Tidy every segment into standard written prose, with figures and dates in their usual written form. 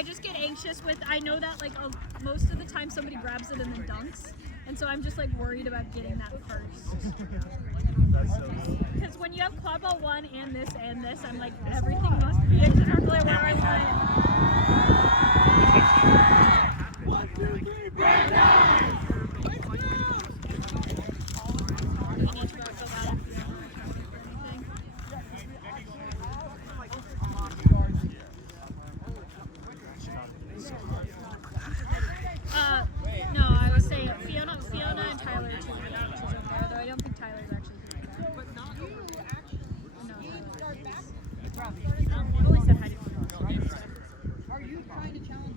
I just get anxious with, I know that like most of the time somebody grabs it and then dunks. And so I'm just like worried about getting that first. Because when you have quad ball 1 and this, I'm like, everything must be exactly where I want it. 1, 2, 3, Brandeis! No, I was saying Fiona and Tyler are two good coaches over there, though I don't think Tyler's actually good at that. But not you, actually. No, I've only said hi to you. Are you trying to challenge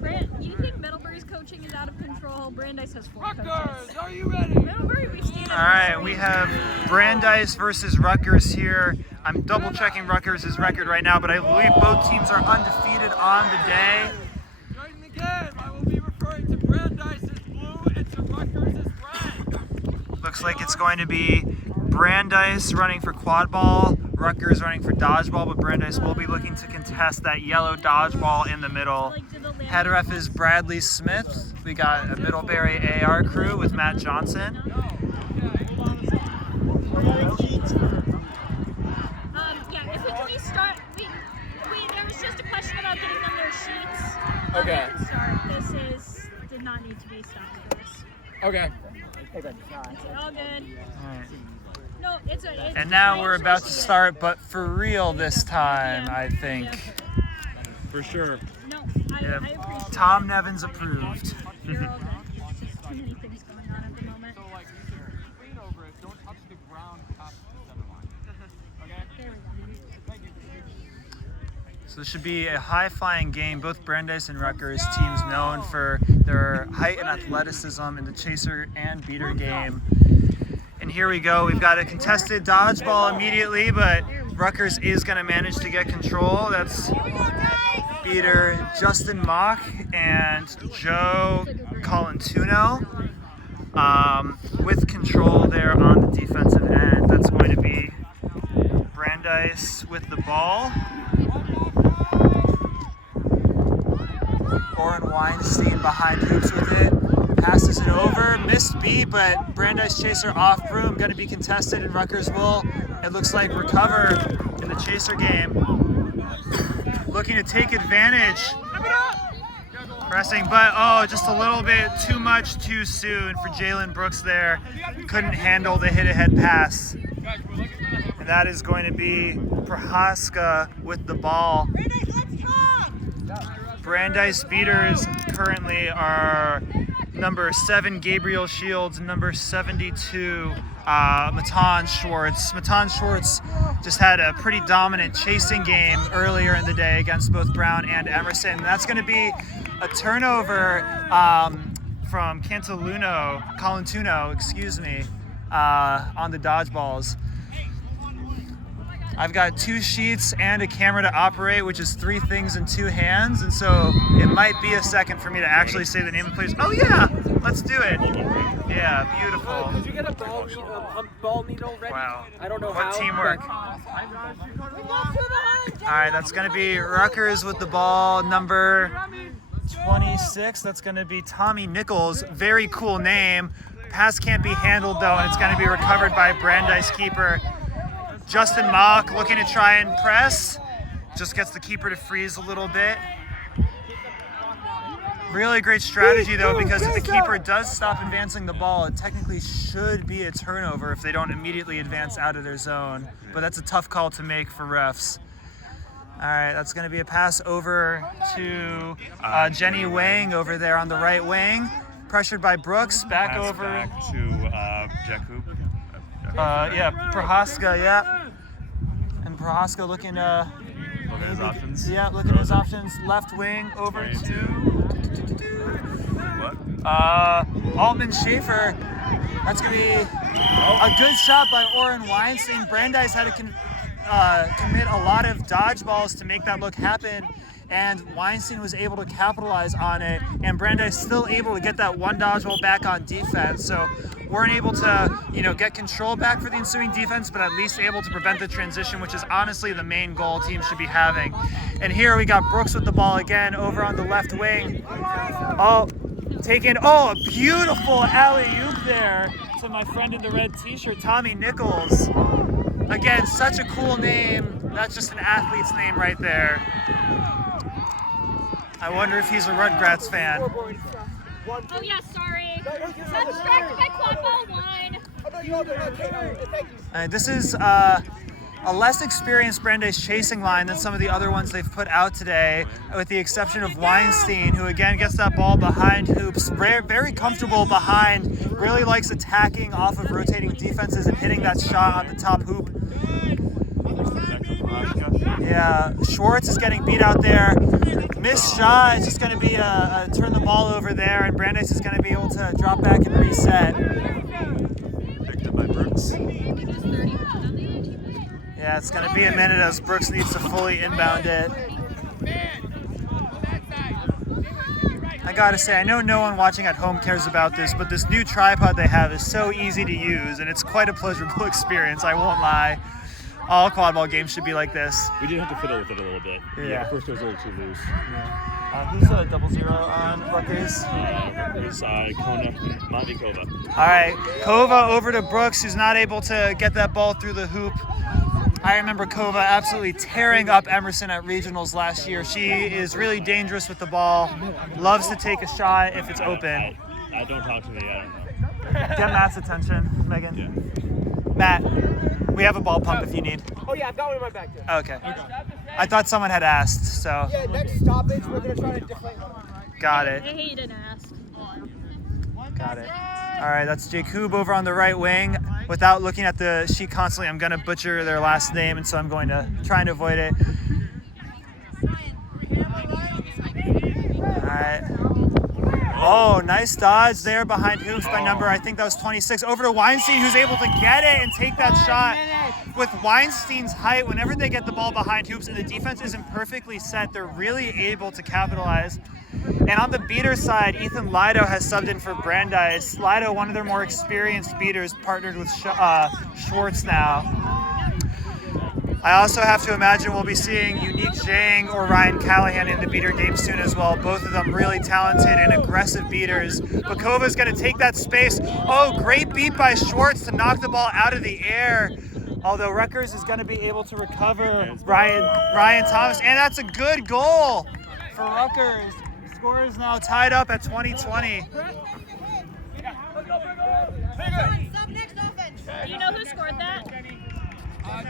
Brand, you think Middlebury's coaching is out of control? Brandeis has 4 coaches. Rutgers, are you ready? Middlebury, we stand. All right, we have Brandeis versus Rutgers here. I'm double checking Rutgers' record right now, but I believe both teams are undefeated on the day. During the game, I will be referring to Brandeis as blue and to Rutgers as red. Looks like it's going to be Brandeis running for quad ball, Rutgers running for dodgeball, but Brandeis will be looking to contest that yellow dodgeball in the middle. Head ref is Bradley Smith. We got a Middlebury AR crew with Matt Johnson. Yeah, if we start, there was just a question about getting them their sheets. Okay. We can start. Did not need to be stopped for this. Okay. It's all good. No, it's And now we're about to start, but for real this time, I think. For sure. No, I appreciate Tom Nevins approved. You're all good. It's just too many things going on at the moment. So like, lean over it. Don't touch the ground past the center line. Okay. There we go. Thank you. So this should be a high-flying game. Both Brandeis and Rutgers teams known for their height and athleticism in the chaser and beater game. And here we go. We've got a contested dodgeball immediately, but Rutgers is going to manage to get control. That's beater Justin Mock and Joe Colantuno with control there on the defensive end. That's going to be Brandeis with the ball. Oren Weinstein behind hoops with it. Passes it over, missed beat, but Brandeis chaser off broom, going to be contested, and Rutgers will, it looks like, recover in the chaser game. Looking to take advantage. Pressing, but just a little bit too much too soon for Jalen Brooks there. Couldn't handle the hit-ahead pass. And that is going to be Prohaska with the ball. Brandeis beaters currently are number 7 Gabriel Shields and number 72 Matan Schwartz. Matan Schwartz just had a pretty dominant chasing game earlier in the day against both Brown and Emerson. And that's going to be a turnover from Colantuno, excuse me, on the dodgeballs. I've got 2 sheets and a camera to operate, which is 3 things in 2 hands, and so it might be a second for me to actually say the name of the place. Oh yeah, let's do it. Yeah, beautiful. Could you get a ball needle ready? Wow. I don't know what how. Teamwork. All right, that's going to be Rutgers with the ball, number 26. That's going to be Tommy Nichols. Very cool name. Pass can't be handled though, and it's going to be recovered by Brandeis keeper Justin Mock, looking to try and press. Just gets the keeper to freeze a little bit. Really great strategy though, because if the keeper does stop advancing the ball, it technically should be a turnover if they don't immediately advance out of their zone. But that's a tough call to make for refs. All right, that's going to be a pass over to Jenny Wang over there on the right wing. Pressured by Brooks, back pass over back to Jakub. Prohaska, yeah. And Prohaska looking to Look at his options. Yeah, looking at his options. Left wing over to What? Altman Schaefer. That's gonna be a good shot by Oren Weinstein. Brandeis had commit a lot of dodgeballs to make that look happen, and Weinstein was able to capitalize on it, and Brandeis still able to get that one dodgeball back on defense. So weren't able to, get control back for the ensuing defense, but at least able to prevent the transition, which is honestly the main goal teams should be having. And here we got Brooks with the ball again over on the left wing. A beautiful alley-oop there to my friend in the red t-shirt, Tommy Nichols. Again, such a cool name. That's just an athlete's name right there. I wonder if he's a Rutgers fan. Oh yeah, sorry. I'm distracted by quad ball 1. This is a less experienced Brandeis chasing line than some of the other ones they've put out today, with the exception of Weinstein, who again gets that ball behind hoops, very comfortable behind, really likes attacking off of rotating defenses and hitting that shot on the top hoop. Yeah, Schwartz is getting beat out there. Missed shot. It's just going to be a turn the ball over there, and Brandeis is going to be able to drop back and reset. Picked up by Brooks. Yeah, it's going to be a minute as Brooks needs to fully inbound it. I gotta say, I know no one watching at home cares about this, but this new tripod they have is so easy to use, and it's quite a pleasurable experience, I won't lie. All quad ball games should be like this. We did have to fiddle with it a little bit. Yeah. At first it was a little too loose. Who's a 0-0 on Rutgers? It was Kona, Monty Kova. All right, Kova over to Brooks, who's not able to get that ball through the hoop. I remember Kova absolutely tearing up Emerson at regionals last year. She is really dangerous with the ball, loves to take a shot if it's open. I don't talk to me, I don't know. Get Matt's attention, Megan. Yeah. Matt, we have a ball pump if you need. Oh yeah, I've got one in my bag there. Okay. I thought someone had asked, so. Yeah, next stoppage, we're going to try to deflate. Got it. I hate you didn't ask. Got it. All right, that's Jakub over on the right wing. Without looking at the sheet constantly, I'm going to butcher their last name, and so I'm going to try and avoid it. All right. Oh, nice dodge there behind hoops by number, I think that was 26. Over to Weinstein, who's able to get it and take that shot. With Weinstein's height, whenever they get the ball behind hoops and the defense isn't perfectly set, they're really able to capitalize. And on the beater side, Ethan Lido has subbed in for Brandeis. Lido, one of their more experienced beaters, partnered with Schwartz now. I also have to imagine we'll be seeing Unique Zhang or Ryan Callahan in the beater game soon as well. Both of them really talented and aggressive beaters. Bakova's going to take that space. Oh, great beat by Schwartz to knock the ball out of the air. Although Rutgers is going to be able to recover Ryan Thomas. And that's a good goal for Rutgers. Score is now tied up at 20-20. Do you know who scored that?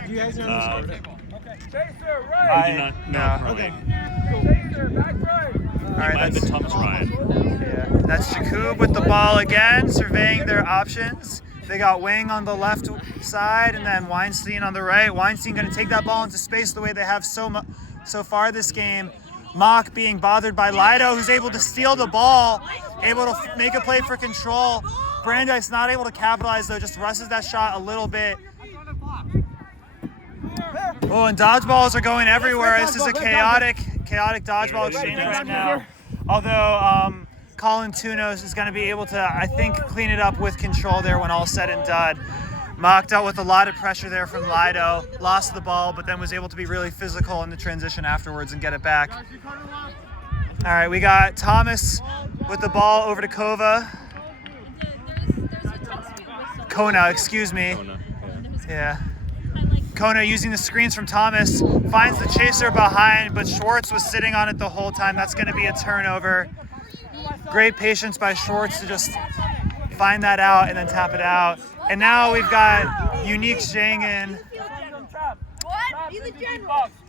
Do you guys know who scored it? Chaser, right. I do not know. Okay. Chaser, back right. All right, Might have been Thomas Ryan. Yeah, that's Jakub with the ball again, surveying their options. They got Wing on the left side and then Weinstein on the right. Weinstein going to take that ball into space the way they have so far this game. Mock being bothered by Lido, who's able to steal the ball, able to make a play for control. Brandeis not able to capitalize though, just rushes that shot a little bit. Oh, and dodgeballs are going everywhere. This is a chaotic dodgeball exchange right now. Although Colin Tunos is going to be able to, I think, clean it up with control there when all said and done. Mock dealt with a lot of pressure there from Lido, lost the ball, but then was able to be really physical in the transition afterwards and get it back. All right, we got Thomas with the ball over to Kova. Kona, excuse me. Yeah. Kona using the screens from Thomas, finds the chaser behind, but Schwartz was sitting on it the whole time. That's going to be a turnover. Great patience by Schwartz to just find that out and then tap it out. And now we've got Unique Zhang in.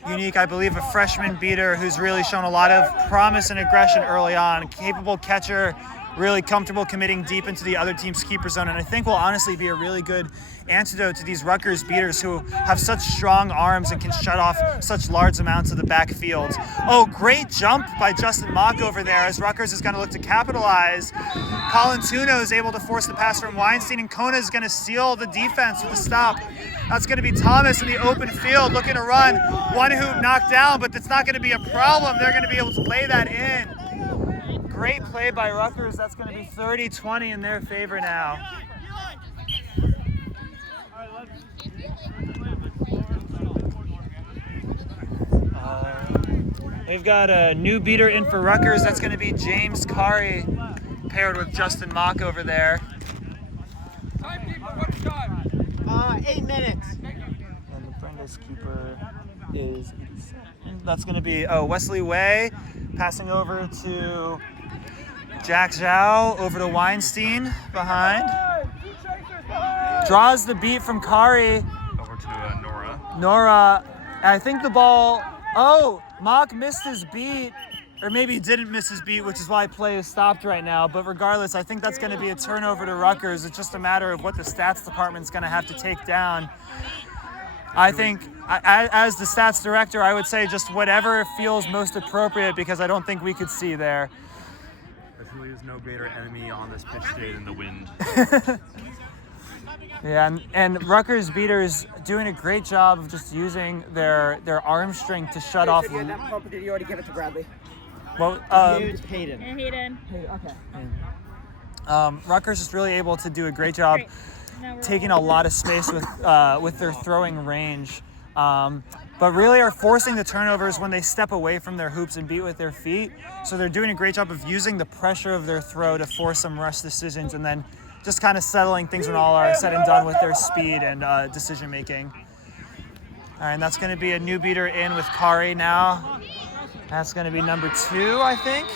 Unique, I believe, a freshman beater who's really shown a lot of promise and aggression early on. Capable catcher, really comfortable committing deep into the other team's keeper zone, and I think will honestly be a really good antidote to these Rutgers beaters who have such strong arms and can shut off such large amounts of the backfield. Oh, great jump by Justin Mock over there as Rutgers is going to look to capitalize. Colin Tuno is able to force the pass from Weinstein, and Kona is going to seal the defense with a stop. That's going to be Thomas in the open field looking to run. One hoop knocked down, but that's not going to be a problem. They're going to be able to lay that in. Great play by Rutgers. That's going to be 30-20 in their favor now. We've got a new beater in for Rutgers. That's going to be James Kari paired with Justin Mock over there. Timekeeper, what's time? 8 minutes. And the Brandeis keeper is 87. That's going to be Wesley Way passing over to Jack Zhao, over to Weinstein behind. Draws the beat from Kari. Over to Nora. Nora, I think the ball, Mock missed his beat, or maybe he didn't miss his beat, which is why play is stopped right now. But regardless, I think that's going to be a turnover to Rutgers. It's just a matter of what the stats department's going to have to take down. I think, as the stats director, I would say just whatever feels most appropriate, because I don't think we could see there. There really is no greater enemy on this pitch today than the wind. Yeah, and Rutgers beaters doing a great job of just using their arm strength to shut off. Did you already give it to Bradley? Well, Hayden. And Hayden. Okay. Rutgers is really able to do a great job Great. Now we're taking a lot of space with their throwing range, but really are forcing the turnovers when they step away from their hoops and beat with their feet. So they're doing a great job of using the pressure of their throw to force some rush decisions, and then just kind of settling things when all are said and done with their speed and decision making. All right, and that's going to be a new beater in with Kari now. That's going to be number 2, I think.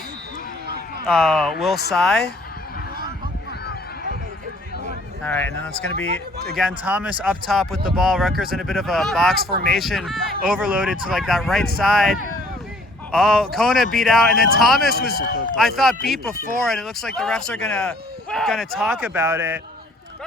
Will Tsai. All right, and then that's going to be, again, Thomas up top with the ball. Rutgers in a bit of a box formation, overloaded to like that right side. Oh, Kona beat out, and then Thomas was, I thought, beat before, and it looks like the refs are gonna talk about it.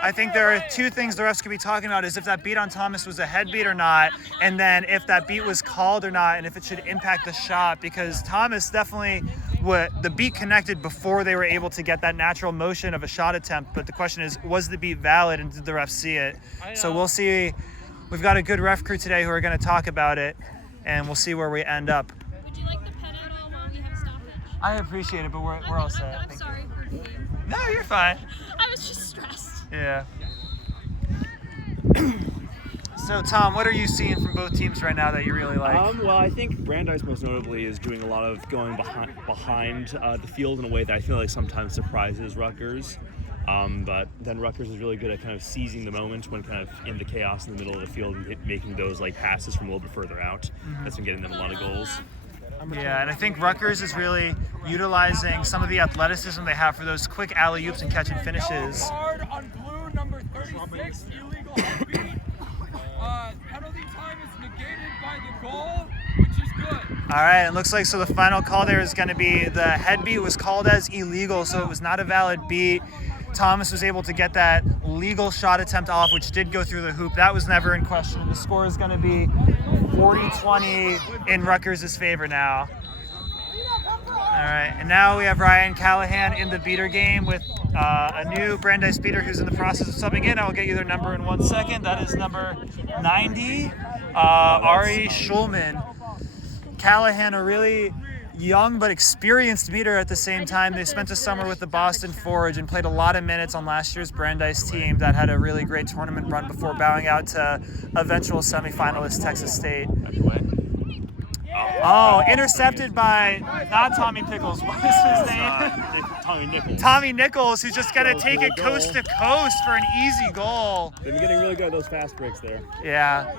I think there are 2 things the refs could be talking about: is if that beat on Thomas was a head beat or not, and then if that beat was called or not, and if it should impact the shot, because Thomas definitely, the beat connected before they were able to get that natural motion of a shot attempt. But the question is, was the beat valid, and did the refs see it? So we'll see. We've got a good ref crew today who are going to talk about it, and we'll see where we end up. Would you like the pen out while we have a stoppage? I appreciate it, but we're all set. I'm Thank sorry for being. No, you're fine. I was just stressed. Yeah. So, Tom, what are you seeing from both teams right now that you really like? Well, I think Brandeis most notably is doing a lot of going behind the field in a way that I feel like sometimes surprises Rutgers. But then Rutgers is really good at kind of seizing the moment when kind of in the chaos in the middle of the field and making those like passes from a little bit further out. That's been getting them a lot of goals. Yeah, and I think Rutgers is really utilizing some of the athleticism they have for those quick alley-oops and catch and finishes. Card on blue, number 36, illegal headbeat. Penalty time is negated by the goal, which is good. All right, it looks like so the final call there is going to be the head beat was called as illegal, so it was not a valid beat. Thomas was able to get that legal shot attempt off, which did go through the hoop. That was never in question. The score is going to be 40-20 in Rutgers' favor now. All right, and now we have Ryan Callahan in the beater game with a new Brandeis beater who's in the process of subbing in. I will get you their number in 1 second. That is number 90, Ari Schulman. Callahan, a really young but experienced beater at the same time. They spent a summer with the Boston Forge and played a lot of minutes on last year's Brandeis team that had a really great tournament run before bowing out to eventual semifinalist Texas State. Oh, intercepted by not Tommy Pickles. What is his name? Tommy Nichols. Tommy Nichols, who's just gonna take it coast to coast for an easy goal. They've been getting really good at those fast breaks there. Yeah.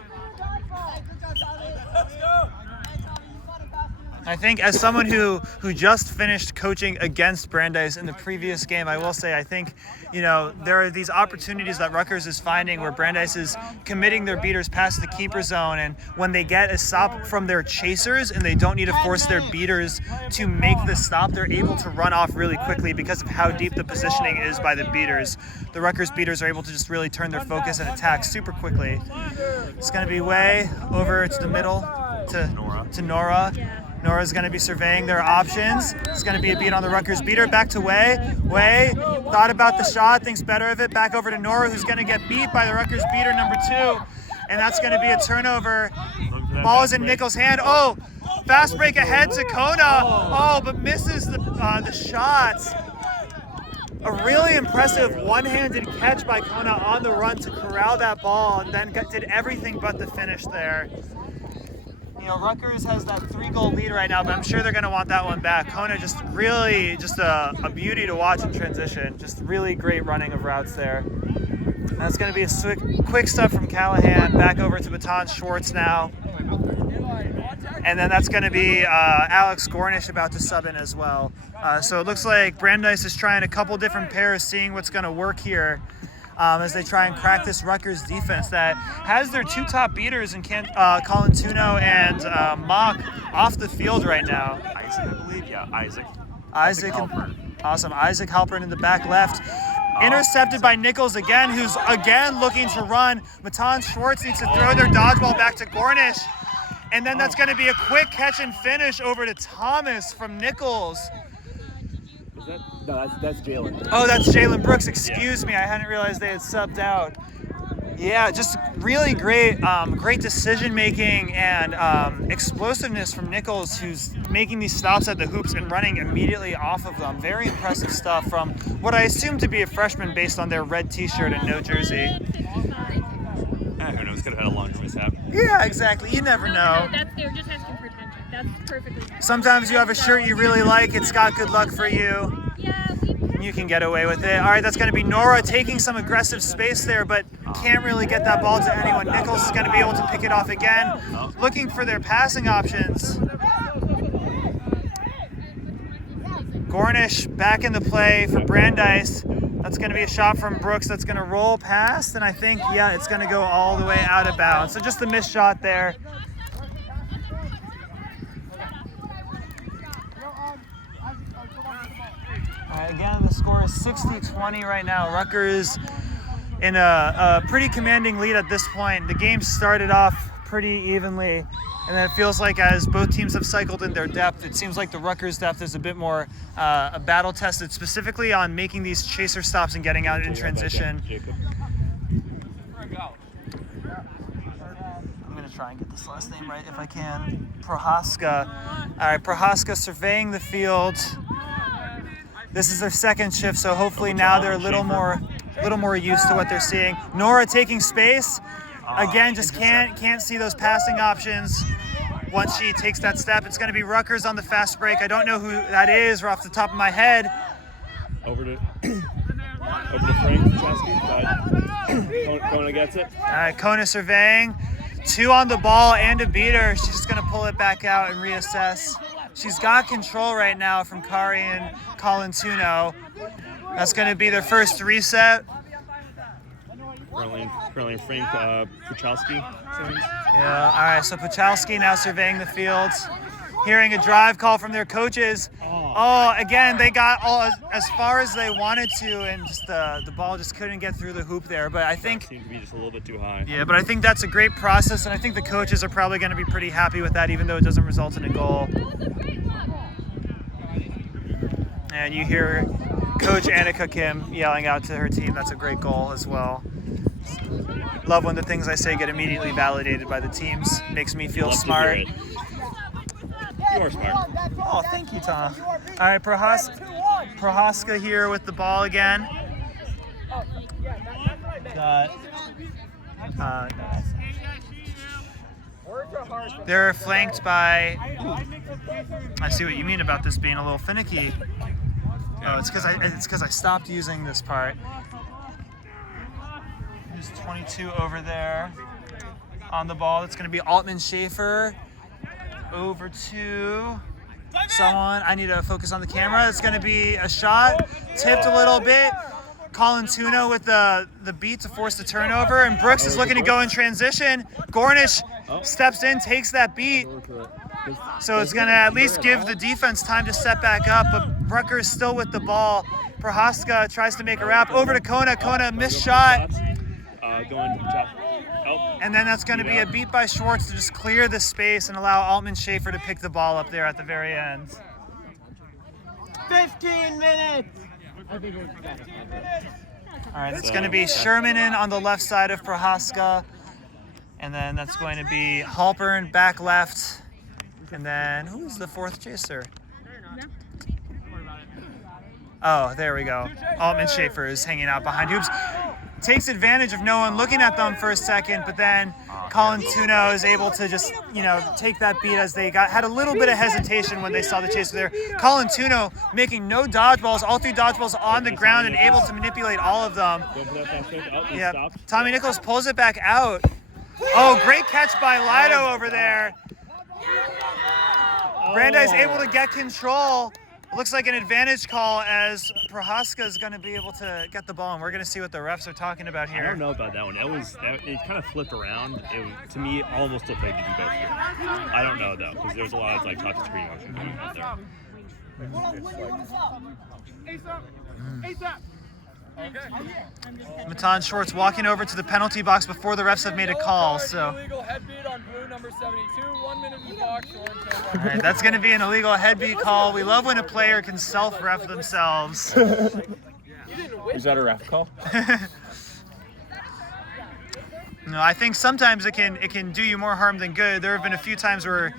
I think as someone who just finished coaching against Brandeis in the previous game, I will say I think, you know, there are these opportunities that Rutgers is finding where Brandeis is committing their beaters past the keeper zone, and when they get a stop from their chasers and they don't need to force their beaters to make the stop, they're able to run off really quickly because of how deep the positioning is by the beaters. The Rutgers beaters are able to just really turn their focus and attack super quickly. It's going to be Way over to the middle to Nora. Nora's going to be surveying their options. It's going to be a beat on the Rutgers beater. Back to Way. Way thought about the shot, thinks better of it. Back over to Nora, who's going to get beat by the Rutgers beater, number 2. and that's going to be a turnover. Ball is in Nichols' hand. Oh, fast break ahead to Kona. Oh, but misses the shot. A really impressive one-handed catch by Kona on the run to corral that ball, and then did everything but the finish there. You know, Rutgers has that 3-goal lead right now, but I'm sure they're going to want that one back. Kona just really a beauty to watch in transition. Just really great running of routes there. And that's going to be a quick stuff from Callahan. Back over to Baton Schwartz now. And then that's going to be Alex Gornish about to sub in as well. So it looks like Brandeis is trying a couple different pairs, seeing what's going to work here. As they try and crack this Rutgers defense that has their 2 top beaters in Colin Tuno and Mock off the field right now. Isaac, I believe. Yeah, Isaac. Isaac awesome. Isaac Halpern in the back left. Intercepted by Nichols again, who's again looking to run. Matan Schwartz needs to throw their dodgeball back to Gornish. And then that's going to be a quick catch and finish over to Thomas from Nichols. No, that's Jalen. Oh, that's Jalen Brooks. Excuse me. I hadn't realized they had subbed out. Yeah, just really great decision making and explosiveness from Nichols, who's making these stops at the hoops and running immediately off of them. Very impressive stuff from what I assume to be a freshman based on their red t-shirt and no jersey. Who knows? Could have had a longer mishap. Yeah, exactly. You never know. They're just asking for attention. That's perfectly fine. Sometimes you have a shirt you really like. It's got good luck for you. You can get away with it. All right, that's going to be Nora taking some aggressive space there, but can't really get that ball to anyone. Nichols is going to be able to pick it off again, looking for their passing options. Gornish back in the play for Brandeis. That's going to be a shot from Brooks that's going to roll past, and I think, yeah, it's going to go all the way out of bounds. So just a missed shot there. All right, again, the score is 60-20 right now. Rutgers in a pretty commanding lead at this point. The game started off pretty evenly, and then it feels like as both teams have cycled in their depth, it seems like the Rutgers depth is a bit more battle tested, specifically on making these chaser stops and getting out in transition. I'm going to try and get this last name right if I can. Prohaska. All right, Prohaska surveying the field. This is their second shift, so hopefully now they're a little more used to what they're seeing. Nora taking space. Again, just can't see those passing options. Once she takes that step, it's going to be Rutgers on the fast break. I don't know who that is right off the top of my head. Over to Frank Chesky. Kona gets it. All right, Kona surveying. 2 on the ball and a beater. She's just going to pull it back out and reassess. She's got control right now from Kari and Colin Tuno. That's going to be their first reset. Currently Frank Puchalski. Yeah, all right, so Puchalski now surveying the field. Hearing a drive call from their coaches. Oh, again, they got as far as they wanted to, and just the ball just couldn't get through the hoop there. But I think seemed to be just a little bit too high. Yeah, but I think that's a great process, and I think the coaches are probably going to be pretty happy with that, even though it doesn't result in a goal. And you hear Coach Annika Kim yelling out to her team. That's a great goal as well. Love when the things I say get immediately validated by the teams. Makes me feel smart. You are smart. Oh, thank you, Tom. All right, Prohaska here with the ball again. They're flanked by... I see what you mean about this being a little finicky. Oh, it's because I stopped using this part. There's 22 over there on the ball. It's going to be Altman Schaefer over to someone. I need to focus on the camera. It's going to be a shot, tipped a little bit. Colin Tuno with the beat to force the turnover, and Brooks is looking to go in transition. Gornish steps in, takes that beat. So it's going to at least give the defense time to set back up, but Rutgers still with the ball. Prohaska tries to make a wrap over to Kona. Kona missed shot. And then that's going to be a beat by Schwartz to just clear the space and allow Altman Schaefer to pick the ball up there at the very end. 15 minutes! All right, it's going to be Sherman in on the left side of Prohaska. And then that's going to be Halpern back left. And then who's the fourth chaser? Oh, there we go. Altman Schaefer is hanging out behind hoops. Takes advantage of no one looking at them for a second, but then Colin Tuno is able to just, take that beat as they had a little bit of hesitation when they saw the chaser there. Colin Tuno making no dodgeballs, all 3 dodgeballs on the ground and able to manipulate all of them. Yeah. Tommy Nichols pulls it back out. Oh, great catch by Lido over there. Brandeis able to get control. It looks like an advantage call as Prohaska is going to be able to get the ball, and we're going to see what the refs are talking about here. I don't know about that one. It kind of flipped around. To me, almost looked like they did both here. I don't know though, because there's a lot of touch screen motion going on there. Matan Schwartz walking over to the penalty box before the refs have made a call. So illegal head beat on blue number 72. 1 minute in the box. all right, that's going to be an illegal head beat call. We love when a player can self-ref themselves. Is that a ref call? No, I think sometimes it can do you more harm than good. There have been a few times where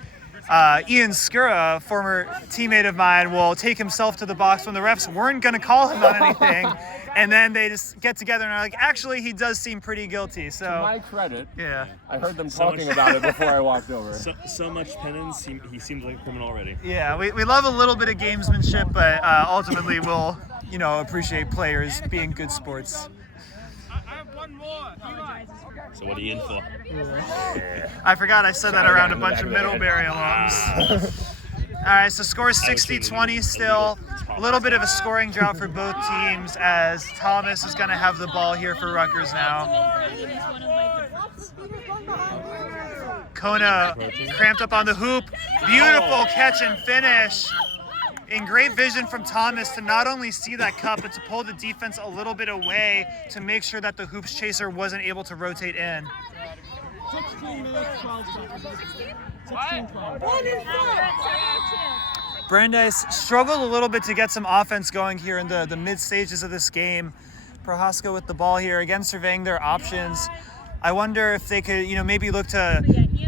Ian Skura, a former teammate of mine, will take himself to the box when the refs weren't going to call him on anything, and then they just get together and are like, actually, he does seem pretty guilty. So, To my credit, yeah, I heard them talking about it before I walked over. So much penance. He seems like a criminal already. yeah, we love a little bit of gamesmanship, but ultimately we'll appreciate players being good sports. So what are you in for? I forgot I said that around a bunch of Middlebury alums. All right, so score is 60-20 still. A little bit of a scoring drought for both teams as Thomas is going to have the ball here for Rutgers now. Kona cramped up on the hoop. Beautiful catch and finish. In great vision from Thomas to not only see that cut, but to pull the defense a little bit away to make sure that the hoops chaser wasn't able to rotate in. 16 minutes, 12 seconds. 16-12. Brandeis struggled a little bit to get some offense going here in the mid stages of this game. Prohaska with the ball here, again surveying their options. I wonder if they could, maybe look to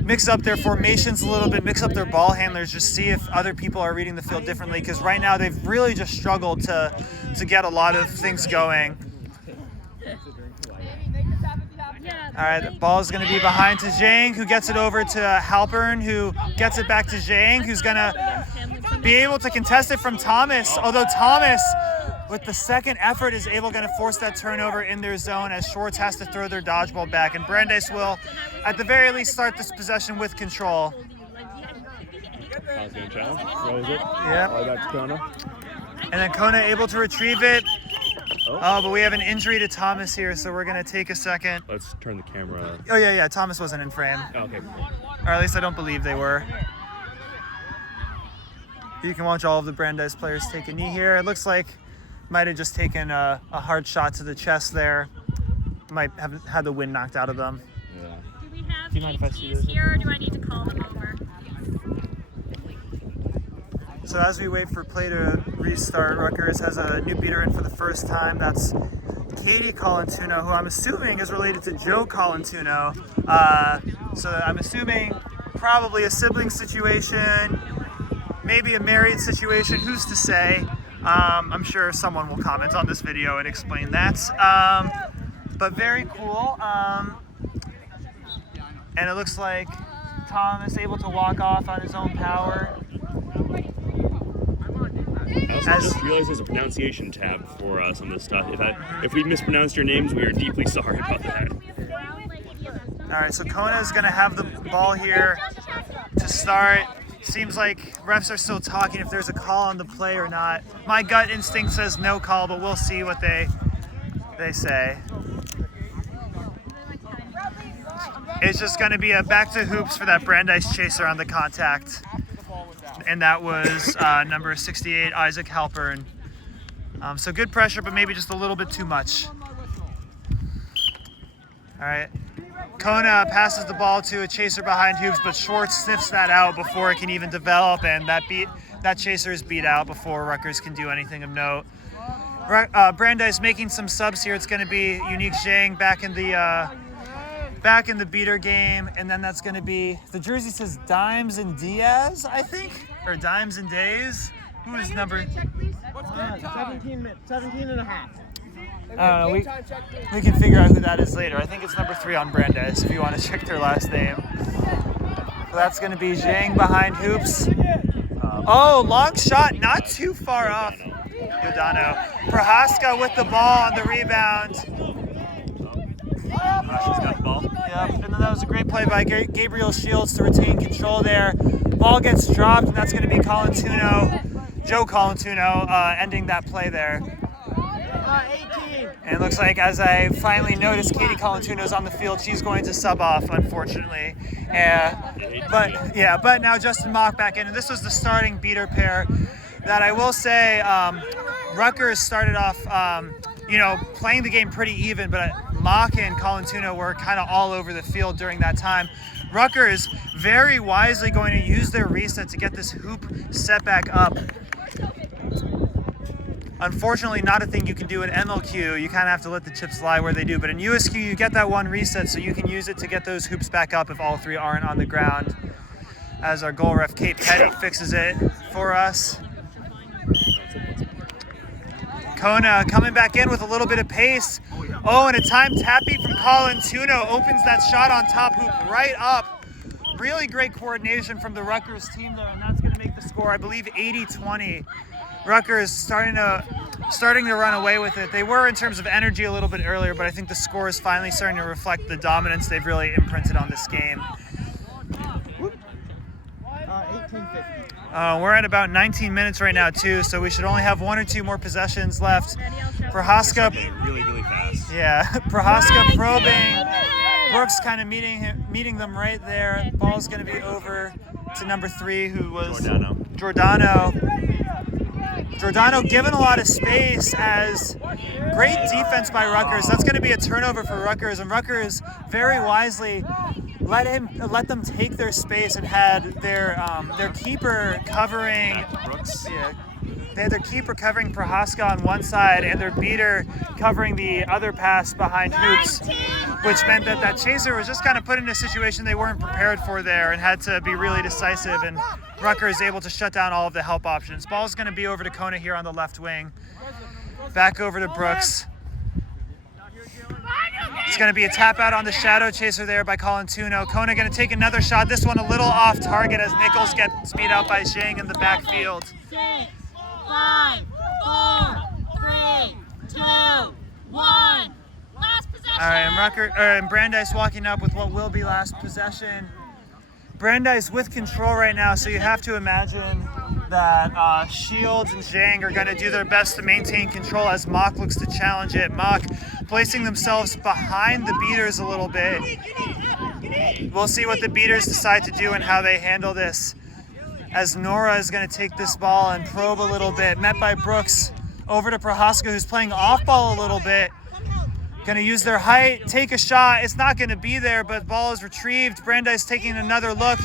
mix up their formations a little bit, mix up their ball handlers, just see if other people are reading the field differently, because right now they've really just struggled to get a lot of things going. All right, the ball is going to be behind to Zhang, who gets it over to Halpern, who gets it back to Zhang, who's going to be able to contest it from Thomas, although Thomas, with the second effort, is going to force that turnover in their zone as Schwartz has to throw their dodgeball back, and Brandeis will, at the very least, start this possession with control. Throws it. Yep. Oh, that's Kona. And then Kona able to retrieve it. Oh, but we have an injury to Thomas here, so we're going to take a second. Let's turn the camera. Oh, yeah, Thomas wasn't in frame. Oh, okay. Or at least I don't believe they were. You can watch all of the Brandeis players take a knee here. It looks like might have just taken a hard shot to the chest there. Might have had the wind knocked out of them. Yeah. Do we have Do you mind if I see PTs this? here, or do I need to call them over? So as we wait for play to restart, Rutgers has a new beater in for the first time. That's Katie Colantuno, who I'm assuming is related to Joe Colantuno. So I'm assuming probably a sibling situation, maybe a married situation, who's to say? I'm sure someone will comment on this video and explain that. But very cool. And it looks like Tom is able to walk off on his own power. I also just realized there's a pronunciation tab for some of this stuff. If we mispronounced your names, we are deeply sorry about that. All right, so Kona is going to have the ball here to start. Seems like refs are still talking if there's a call on the play or not. My gut instinct says no call, but we'll see what they say. It's just going to be a back to hoops for that Brandeis chaser on the contact. And that was number 68, Isaac Halpern. So good pressure, but maybe just a little bit too much. All right. Kona passes the ball to a chaser behind hoops, but Schwartz sniffs that out before it can even develop, and that chaser is beat out before Rutgers can do anything of note. Brandeis making some subs here. It's going to be Unique Zhang back back in the beater game, and then that's going to be, the jersey says Dimes and Diaz, I think, or Dimes and Days. Who is number? What's game time? 17 and a half. We can figure out who that is later. I think it's number 3 on Brandeis if you want to check their last name. So that's going to be Zhang behind hoops. Oh, long shot, not too far off. Giordano. Prohaska with the ball on the rebound. She's got the ball. Yep, and then that was a great play by Gabriel Shields to retain control there. Ball gets dropped, and that's going to be Joe Colantuno, ending that play there. 18. And it looks like, as I finally noticed, Katie Colantuno's on the field. She's going to sub off, unfortunately. But now Justin Mock back in, and this was the starting beater pair. That I will say, Rutgers started off, playing the game pretty even, but Mock and Colantuno were kind of all over the field during that time. Rutgers very wisely going to use their reset to get this hoop set back up. Unfortunately, not a thing you can do in MLQ. You kind of have to let the chips lie where they do. But in USQ, you get that one reset, so you can use it to get those hoops back up if all 3 aren't on the ground. As our goal ref, Kate Petty, fixes it for us. Kona coming back in with a little bit of pace. Oh, and a time tapping from Colantuno opens that shot on top hoop right up. Really great coordination from the Rutgers team there, and that's going to make the score, I believe, 80-20. Rutgers starting to run away with it. They were in terms of energy a little bit earlier, but I think the score is finally starting to reflect the dominance they've really imprinted on this game. 18-50. We're at about 19 minutes right now too, so we should only have 1 or 2 more possessions left. Prohaska, Really, really fast. yeah, Prohaska probing. Brooks kind of meeting them right there. Ball's going to be over to number 3, who was Giordano. Giordano given a lot of space, as great defense by Rutgers. That's going to be a turnover for Rutgers, and Rutgers very wisely let them take their space and had their keeper covering Brooks. Yeah, they had their keeper covering Prohaska on one side and their beater covering the other pass behind hoops, which meant that chaser was just kind of put in a situation they weren't prepared for there and had to be really decisive, and Rutgers able to shut down all of the help options. Ball's going to be over to Kona here on the left wing. Back over to Brooks. It's going to be a tap out on the shadow chaser there by Colantuno. Kona going to take another shot. This one a little off target as Nichols gets beat out by Zhang in the backfield. 6, 5, 4, 3, 2, 1. Last possession. All right, and Brandeis walking up with what will be last possession. Brandeis with control right now, so you have to imagine that Shields and Zhang are going to do their best to maintain control as Mock looks to challenge it. Mock placing themselves behind the beaters a little bit. We'll see what the beaters decide to do and how they handle this, as Nora is going to take this ball and probe a little bit. Met by Brooks over to Prohaska, who's playing off ball a little bit. Going to use their height, take a shot. It's not going to be there, but ball is retrieved. Brandeis taking another look.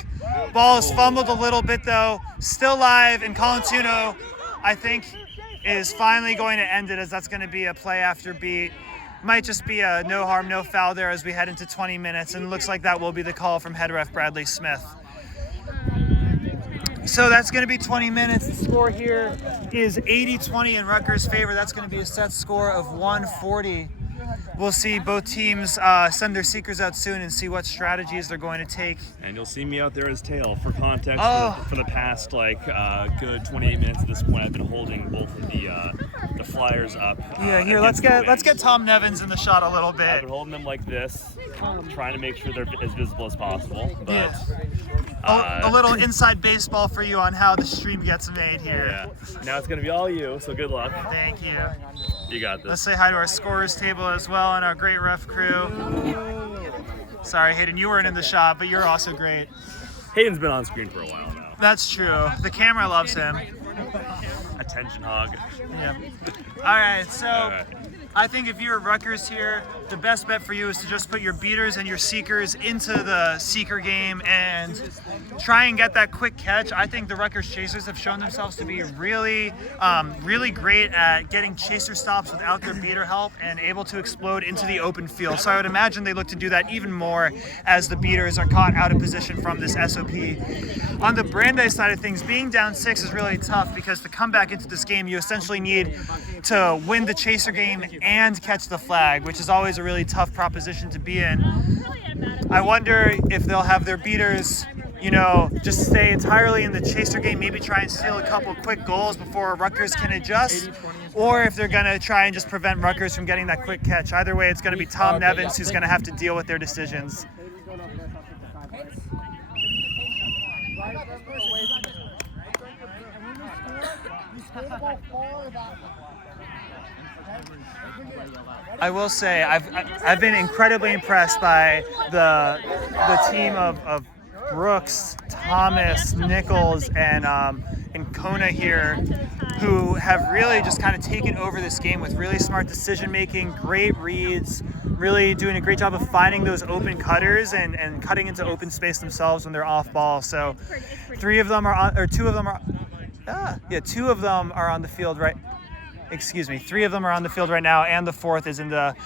Ball is fumbled a little bit though. Still live, and Colantuno, I think, is finally going to end it, as that's going to be a play after beat. Might just be a no harm, no foul there as we head into 20 minutes, and it looks like that will be the call from head ref Bradley Smith. So that's going to be 20 minutes. The score here is 80-20 in Rutgers' favor. That's going to be a set score of 140. We'll see both teams send their seekers out soon and see what strategies they're going to take. And you'll see me out there as tail. For context, Oh. for the past good 28 minutes at this point, I've been holding both of the flyers up. Yeah, here, against let's the get wind. Tom Nevins in the shot a little I've bit. been holding them like this, trying to make sure they're as visible as possible. But A little inside baseball for you on how the stream gets made here. yeah, now it's gonna be all you. So good luck. Thank you. You got Let's this. say hi to our scorers table as well and our great ref crew. Sorry, Hayden, you weren't in the shot, but you're also great. Hayden's been on screen for a while now. That's true. The camera loves him. Attention hog. Yeah. All right, so All right. I think if you're Rutgers here, the best bet for you is to just put your beaters and your seekers into the seeker game and try and get that quick catch. I think the Rutgers chasers have shown themselves to be really, really great at getting chaser stops without their beater help and able to explode into the open field. So I would imagine they look to do that even more as the beaters are caught out of position from this SOP. On the Brandeis side of things, being down 6 is really tough because to come back into this game, you essentially need to win the chaser game and catch the flag, which is always a really tough proposition to be in. I wonder if they'll have their beaters, you know, just stay entirely in the chaser game, maybe try and steal a couple quick goals before Rutgers can adjust, or if they're going to try and just prevent Rutgers from getting that quick catch. Either way, it's going to be Tom Nevins who's going to have to deal with their decisions. I will say I've been incredibly impressed by the team of Brooks, Thomas, Nichols, and Kona here, who have really just kind of taken over this game with really smart decision making, great reads, really doing a great job of finding those open cutters and cutting into open space themselves when they're off ball. So two of them are on the field right. Excuse me, 3 of them are on the field right now, and the 4th is in the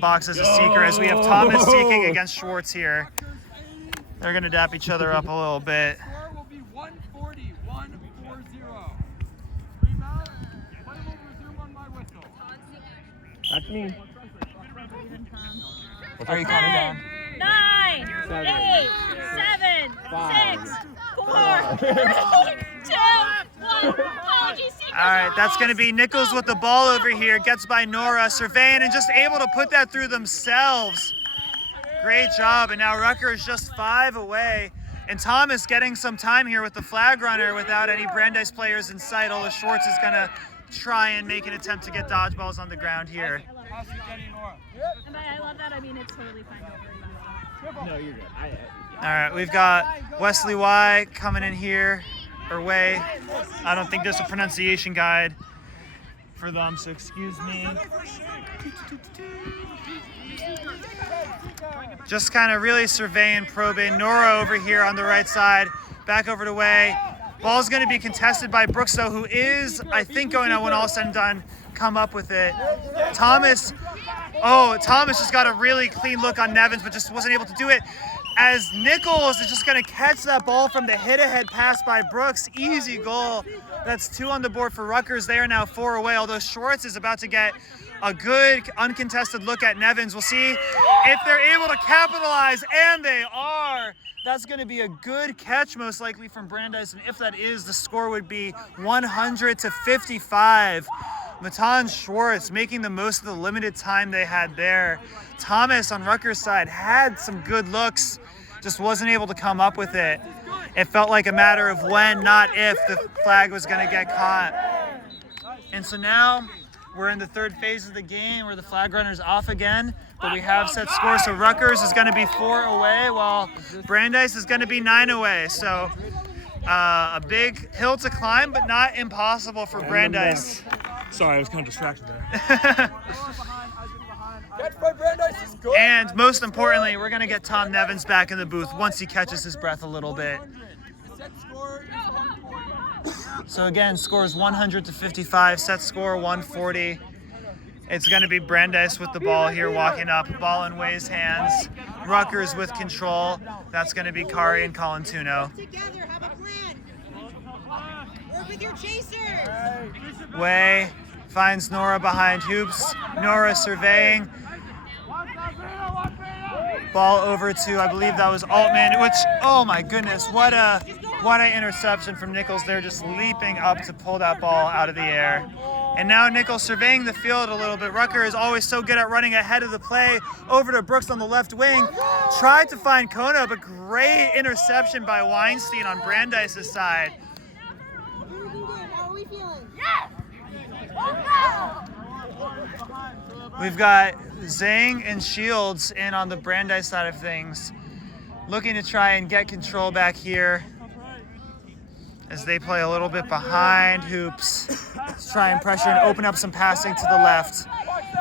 box as a seeker, as we have Thomas seeking against Schwartz here. They're gonna dap each other up a little bit. Score will be 140, 140. Rebound. Play will resume on my whistle. That's me. Are you counting down? 9, 8, 7, 6, 4, 3, 2, 1. Apologies, seekers. All right, that's going to be Nichols with the ball over here. Gets by Nora, surveying and just able to put that through themselves. Great job, and now Rutgers just 5 away. And Thomas getting some time here with the flag runner without any Brandeis players in sight, although Schwartz is going to try and make an attempt to get dodgeballs on the ground here. And I love that. I mean, it's totally fine. No, you're good. All right, we've got Wesley Y coming in here, or Way. I don't think there's a pronunciation guide for them, so excuse me. Just kind of really surveying, probing. Nora over here on the right side, back over to Way. Ball's going to be contested by Brooks, though, who is, I think, going to, when all said and done, come up with it. Thomas just got a really clean look on Nevins, but just wasn't able to do it. As Nichols is just going to catch that ball from the hit-ahead pass by Brooks. Easy goal. That's 2 on the board for Rutgers. They are now 4 away, although Schwartz is about to get a good uncontested look at Nevins. We'll see if they're able to capitalize, and they are. That's going to be a good catch, most likely, from Brandeis, and if that is, the score would be 100-55. Matan Schwartz making the most of the limited time they had there. Thomas on Rutgers' side had some good looks, just wasn't able to come up with it. It felt like a matter of when, not if, the flag was going to get caught. And so now we're in the 3rd phase of the game where the flag runner's off again, but we have set scores. So Rutgers is going to be 4 away, while Brandeis is going to be 9 away. So a big hill to climb, but not impossible for Brandeis. Sorry, I was kind of distracted there. Catch by Brandeis is good. And most importantly, we're going to get Tom Nevins back in the booth once he catches his breath a little bit. Set score is 140. So again, score is 100-55, set score 140. It's going to be Brandeis with the ball here, walking up, ball in Way's hands. Rutgers with control. That's going to be Kari and Colantuno. Together, have a plan. Work with your chasers. Way finds Nora behind hoops. Nora surveying. Ball over to, I believe that was Altman, which, oh my goodness, what a interception from Nichols. They're just leaping up to pull that ball out of the air. And now Nichols surveying the field a little bit. Rutgers is always so good at running ahead of the play. Over to Brooks on the left wing. Tried to find Kona, but great interception by Weinstein on Brandeis' side. How are we feeling? We've got Zhang and Shields in on the Brandeis side of things, looking to try and get control back here as they play a little bit behind hoops. Let's try and pressure and open up some passing to the left.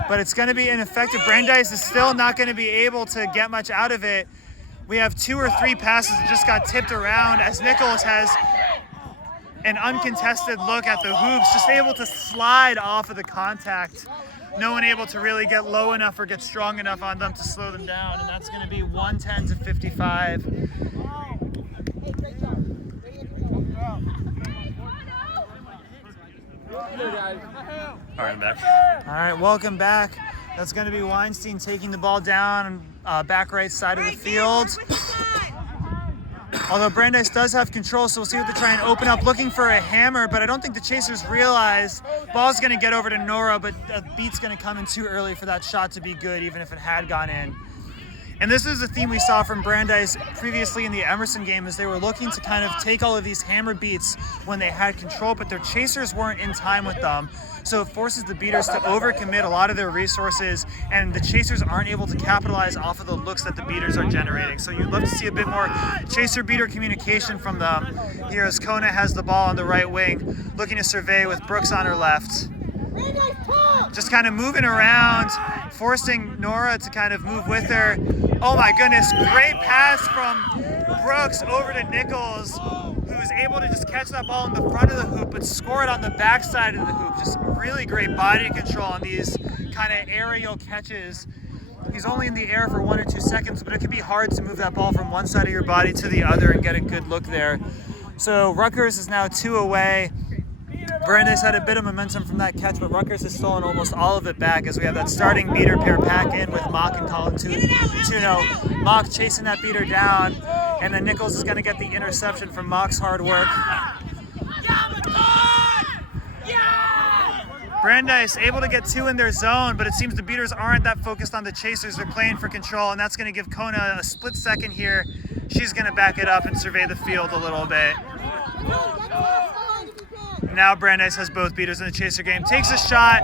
but it's going to be ineffective. Brandeis is still not going to be able to get much out of it. We have 2 or 3 passes that just got tipped around as Nichols has an uncontested look at the hoops, just able to slide off of the contact. No one able to really get low enough or get strong enough on them to slow them down, and that's going to be 110 to 55. All right, I'm back. All right, welcome back. That's going to be Weinstein taking the ball down back right side of the field. Although Brandeis does have control, so we'll see what they try and open up, looking for a hammer, but I don't think the Chasers realize ball's going to get over to Nora, but a beat's going to come in too early for that shot to be good, even if it had gone in. And this is a theme we saw from Brandeis previously in the Emerson game, as they were looking to kind of take all of these hammer beats when they had control, but their Chasers weren't in time with them. So it forces the beaters to overcommit a lot of their resources, and the Chasers aren't able to capitalize off of the looks that the beaters are generating. So you'd love to see a bit more Chaser-beater communication from them. Here as Kona has the ball on the right wing, looking to survey with Brooks on her left. Just kind of moving around, forcing Nora to kind of move with her. Oh my goodness, great pass from Brooks over to Nichols, who was able to just catch that ball in the front of the hoop but score it on the back side of the hoop. Just really great body control on these kind of aerial catches. He's only in the air for 1 or 2 seconds, but it can be hard to move that ball from one side of your body to the other and get a good look there. So Rutgers is now 2 away. Brandeis had a bit of momentum from that catch, but Rutgers has stolen almost all of it back as we have that starting beater pair back in with Mock and Colin Tuno. Mock chasing that beater down, and then Nichols is going to get the interception from Mock's hard work. Brandeis able to get 2 in their zone, but it seems the beaters aren't that focused on the Chasers. They're playing for control, and that's going to give Kona a split second here. She's going to back it up and survey the field a little bit. Now Brandeis has both beaters in the Chaser game. Takes a shot,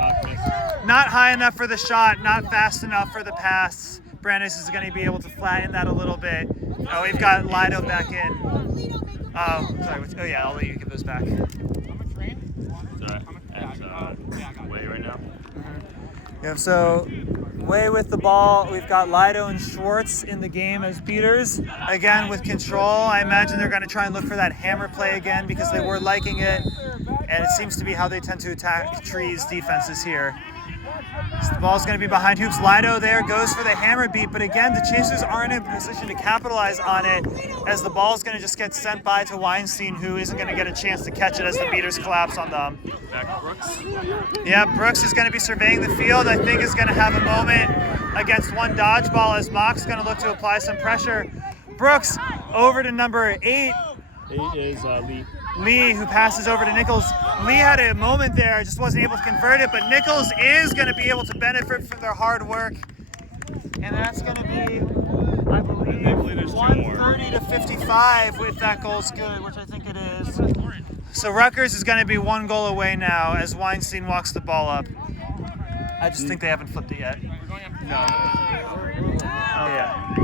not high enough for the shot, not fast enough for the pass. Brandeis is going to be able to flatten that a little bit. Oh, we've got Lido back in. Oh, sorry. Oh yeah, I'll let you give those back. Way right now. Yeah, so Way with the ball. We've got Lido and Schwartz in the game as beaters. Again, with control, I imagine they're going to try and look for that hammer play again because they were liking it. And it seems to be how they tend to attack Tree's defenses here. So the ball's going to be behind hoops. Lido there goes for the hammer beat, but again, the Chasers aren't in position to capitalize on it as the ball's going to just get sent by to Weinstein, who isn't going to get a chance to catch it as the beaters collapse on them. Back to Brooks. Yeah, Brooks is going to be surveying the field. I think is going to have a moment against one dodgeball as Mock's going to look to apply some pressure. Brooks over to number 8. 8 is Lee. Lee, who passes over to Nichols. Lee had a moment there, just wasn't able to convert it, but Nichols is going to be able to benefit from their hard work. And that's going to be, I believe, 130 to 55 if that goal's good, which I think it is. So Rutgers is going to be 1 goal away now as Weinstein walks the ball up. I just think they haven't flipped it yet. No. Oh, yeah.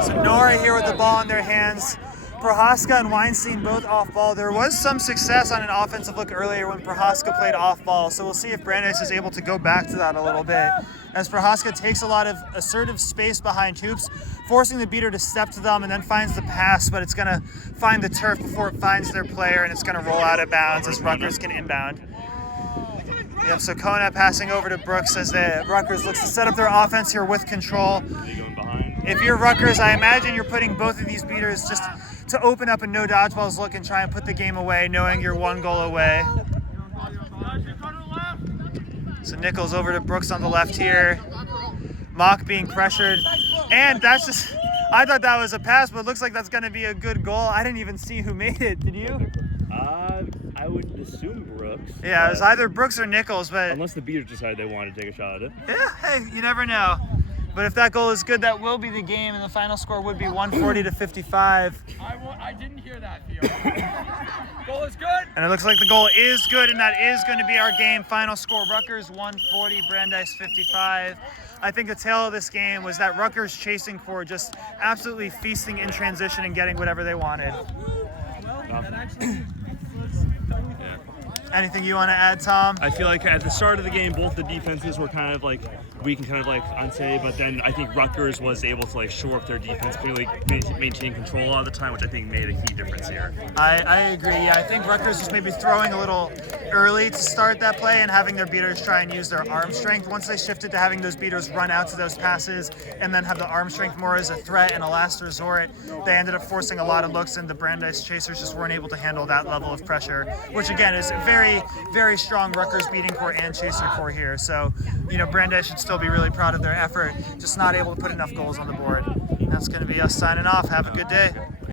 So Nora here with the ball in their hands. Prohaska and Weinstein both off ball. There was some success on an offensive look earlier when Prohaska played off ball, so we'll see if Brandeis is able to go back to that a little bit. As Prohaska takes a lot of assertive space behind hoops, forcing the beater to step to them and then finds the pass, but it's going to find the turf before it finds their player, and it's going to roll out of bounds as Rutgers can inbound. Yep, so Kona passing over to Brooks as the Rutgers looks to set up their offense here with control. If you're Rutgers, I imagine you're putting both of these beaters just to open up a no dodgeballs look and try and put the game away, knowing you're 1 goal away. So Nichols over to Brooks on the left here. Mock being pressured. And that's just, I thought that was a pass, but it looks like that's going to be a good goal. I didn't even see who made it. Did you? I would assume Brooks. Yeah, it was either Brooks or Nichols, but unless the beaters decided they wanted to take a shot at it. Yeah, hey, you never know. But if that goal is good, that will be the game, and the final score would be 140 to 55. I didn't hear that, Theo. Goal is good. And it looks like the goal is good, and that is going to be our game. Final score, Rutgers 140, Brandeis 55. I think the tale of this game was that Rutgers chasing for just absolutely feasting in transition and getting whatever they wanted. Anything you want to add, Tom? I feel like at the start of the game, both the defenses were kind of like weak and kind of like unsteady, but then I think Rutgers was able to like shore up their defense, really maintain control all the time, which I think made a key difference here. I agree. Yeah, I think Rutgers was maybe throwing a little early to start that play and having their beaters try and use their arm strength. Once they shifted to having those beaters run out to those passes and then have the arm strength more as a threat and a last resort, they ended up forcing a lot of looks, and the Brandeis Chasers just weren't able to handle that level of pressure, which again is very, very strong Rutgers beating core and chaser core here. So, Brandeis should still be really proud of their effort, just not able to put enough goals on the board. That's going to be us signing off. Have a good day.